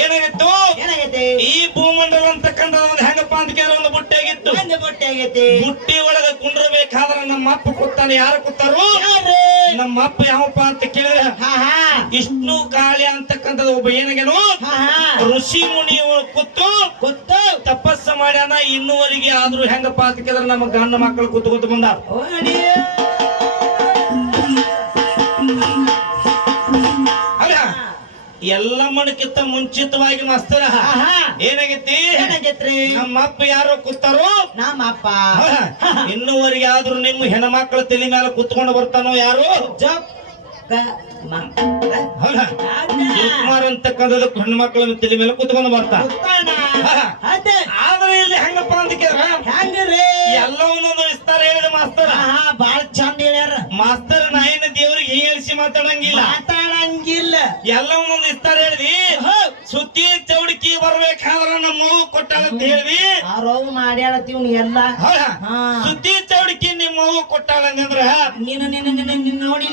ಏನಾಗಿತ್ತು ಈ ಭೂಮಂಡಲ ಅಂತಕ್ಕಂಥ ಒಂದು ಹೆಂಗಪ್ಪ ಅಂತ ಕೇಳಿದ್ರೆ ಒಂದು ಬುಟ್ಟಿ ಆಗಿತ್ತು. ಬುಟ್ಟಿ ಒಳಗ ಕುಂಡ್ರಬೇಕಾದ್ರ ನಮ್ಮ ಅಪ್ಪ ಕೂತಾನೆ. ಯಾರು ಕೂತಾರು? ನಮ್ಮ ಅಪ್ಪ ಯಾವಪ್ಪ ಅಂತ ಕೇಳಿದ್ರೆ ವಿಷ್ಣು ಕಾಳಿ ಅಂತಕ್ಕಂಥದ್ದು ಒಬ್ಬ ಏನಾಗೇನು ಋಷಿ ಮುನಿ ಕೂತು ತಪಸ್ಸ ಮಾಡ್ಯಾನ. ಇನ್ನುವರೆಗೆ ಆದ್ರೂ ಹೆಂಗಪ್ಪ ಅಂತ ಕೇಳಿದ್ರೆ ನಮ್ಮ ಗಂಡ ಮಕ್ಕಳು ಕೂತ್ಕೊತ ಬಂದಾರ. ಎಲ್ಲ ಮನಕ್ಕಿಂತ ಮುಂಚಿತವಾಗಿ ಮಾಸ್ತರ ಏನಾಗೈತಿ? ನಮ್ಮ ಅಪ್ಪ ಯಾರು ಕೂತಾರೋ ನಮ್ಮ ಅಪ್ಪ. ಇನ್ನುವರೆಗೆ ಆದ್ರೂ ನಿಮ್ಮ ಹೆಣ್ಮಕ್ಳ ತಲೆ ಮೇಲೆ ಕುತ್ಕೊಂಡು ಬರ್ತಾನೋ ಯಾರು? ಕುಮಾರ್ ಅಂತಕ್ಕಂಥದ್ದು ಹೆಣ್ಮಕ್ಳ ತಲೆ ಮೇಲೆ ಕುತ್ಕೊಂಡು ಬರ್ತಾನ. ಆದ್ರೆ ಇಲ್ಲಿ ಹೆಂಗಪ್ಪ ಅಂತ ಕೇಳಿದ್ರೆ ಎಲ್ಲ ಒಂದೊಂದು ವಿಸ್ತಾರ ಹೇಳಿದ ಮಾಸ್ತರ್. ಬಾಳ ಚಂದ ಹೇಳ್ಯಾರ ಮಾಸ್ತರ್. ನಾ ಏನು ದೇವ್ರಿಗೆ ಹೇಳಿಸಿ ಮಾತಾಡಂಗಿಲ್ಲ ಎಲ್ಲ ಒಂದೊಂದು ವಿಸ್ತಾರ ಹೇಳಿದ್ವಿ. ಸುತ್ತಿ ಚೌಡಿಕಿ ಬರ್ಬೇಕಾದ್ರ ನಮ್ಮ ಮಗು ಕೊಟ್ಟಾಳ ಅಂತ ಹೇಳಿದ್ವಿ. ಮಾಡ್ಯಾಳತ್ತೀವ್ ಎಲ್ಲ ಸುತ್ತಿ ಚೌಡಿಕಿ ನಿಮ್ಮ ಮಗು ಕೊಟ್ಟಾಳ ಅಂತಂದ್ರ ನೀನು ನೋಡಿ